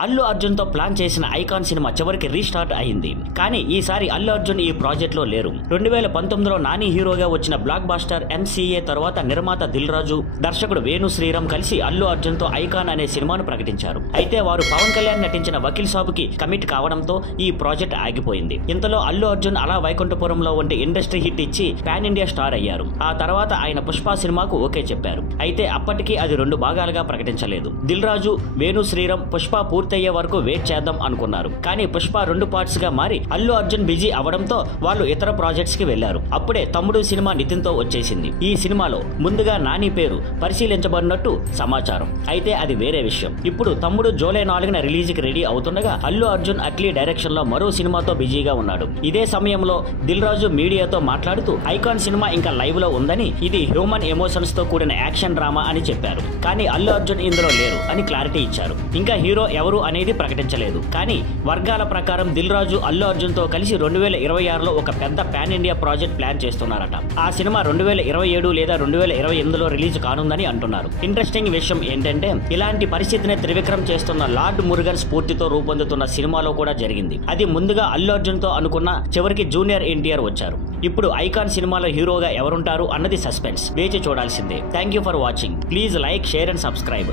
అల్లు అర్జున్ తో ప్లాన్ చేసిన icon cinema చివరికి రీస్టార్ట్ అయింది. కానీ ఈసారి అల్లు అర్జున్ ఈ ప్రాజెక్ట్ లో లేరు. 2019లో నాని హీరోగా వచ్చిన బ్లాక్ బాస్టర్ MCA తర్వాత నిర్మాత దిల్ రాజు, దర్శకుడు వేణు శ్రీరామ్ కలిసి అల్లు అర్జున్ తో ఐకాన్ అనే సినిమాను ప్రకటించారు. అయితే వారు పవన్ కళ్యాణ్ నటించిన వకీల్ సాబుకి కమిట్ కావడంతో ఈ ప్రాజెక్ట్ ఆగిపోయింది. ఇంతలో అల్లు అర్జున్ అలా వైకుంఠపురంలో వంటి ఇండస్ట్రీ హిట్ ఇచ్చి పాన్ ఇండియా స్టార్ అయ్యారు. ఆ తర్వాత ఆయన పుష్ప సినిమాకు ఓకే చెప్పారు. అయితే అప్పటికి అది 2 భాగాలుగా ప్రకటించలేదు. దిల్ రాజు, వేణు శ్రీరామ్ పుష్ప పూర్తయ్యే వరకు వెయిట్ చేద్దాం అనుకున్నారు. కానీ పుష్ప 2 పార్ట్స్ గా మారి అల్లు అర్జున్ బిజీ అవడంతో వాళ్ళు ఇతర ప్రాజెక్ట్స్ కి వెళ్లారు. అప్పుడే తమ్ముడు సినిమా నితిన్ తో వచ్చేసింది. ఈ సినిమాలో ముందుగా నాని పేరు పరిశీలించబడినట్టు సమాచారం. అయితే అది వేరే విషయం. ఇప్పుడు తమ్ముడు జూలై 4న రిలీజ్ కి రెడీ అవుతుండగా అల్లు అర్జున్ అట్లీ డైరెక్షన్ లో మరో సినిమాతో బిజీగా ఉన్నాడు. ఇదే సమయంలో దిల్ రాజు మీడియాతో మాట్లాడుతూ ఐకాన్ సినిమా ఇంకా లైవ్ లో ఉందని, ఇది హ్యూమన్ ఎమోషన్స్ తో కూడిన యాక్షన్ డ్రామా అని చెప్పారు. కానీ అల్లు అర్జున్ ఇందులో లేరు అని క్లారిటీ ఇచ్చారు. ఇంకా హీరో ఎవరు అనేది ప్రకటించలేదు. కానీ వర్గాల ప్రకారం దిల్ రాజు అల్లు అర్జున్ తో కలిసి 2026లో ఒక పెద్ద పాన్ ఇండియా ప్రాజెక్ట్ ప్లాన్ చేస్తున్నారట. ఆ సినిమా 2027 లేదా 2028లో రిలీజ్ కానుందని అంటున్నారు. ఇంట్రెస్టింగ్ విషయం ఏంటంటే ఇలాంటి పరిస్థితిని త్రివిక్రమ్ చేస్తున్న లార్డ్ మురుగన్ స్ఫూర్తితో రూపొందుతున్న సినిమాలో కూడా జరిగింది. అది ముందుగా అల్లు అర్జున్ తో అనుకున్న, చివరికి జూనియర్ ఎన్టీఆర్ వచ్చారు. ఇప్పుడు ఐకాన్ సినిమాలో హీరోగా ఎవరుంటారు అన్నది సస్పెన్స్. వేచి చూడాల్సిందే. Thank you for watching. Please like, share and subscribe.